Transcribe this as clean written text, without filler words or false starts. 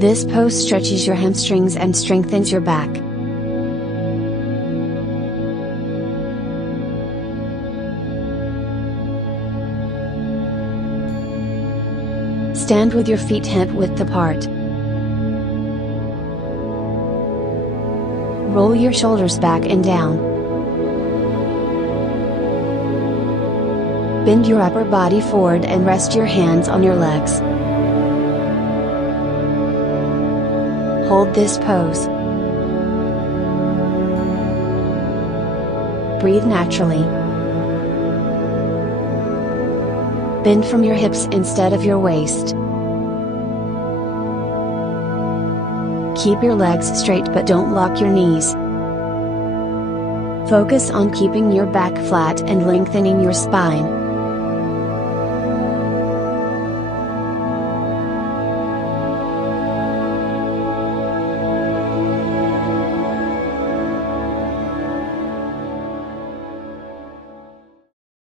This pose stretches your hamstrings and strengthens your back. Stand with your feet hip width apart. Roll your shoulders back and down. Bend your upper body forward and rest your hands on your legs. Hold this pose. Breathe naturally. Bend from your hips instead of your waist. Keep your legs straight but don't lock your knees. Focus on keeping your back flat and lengthening your spine.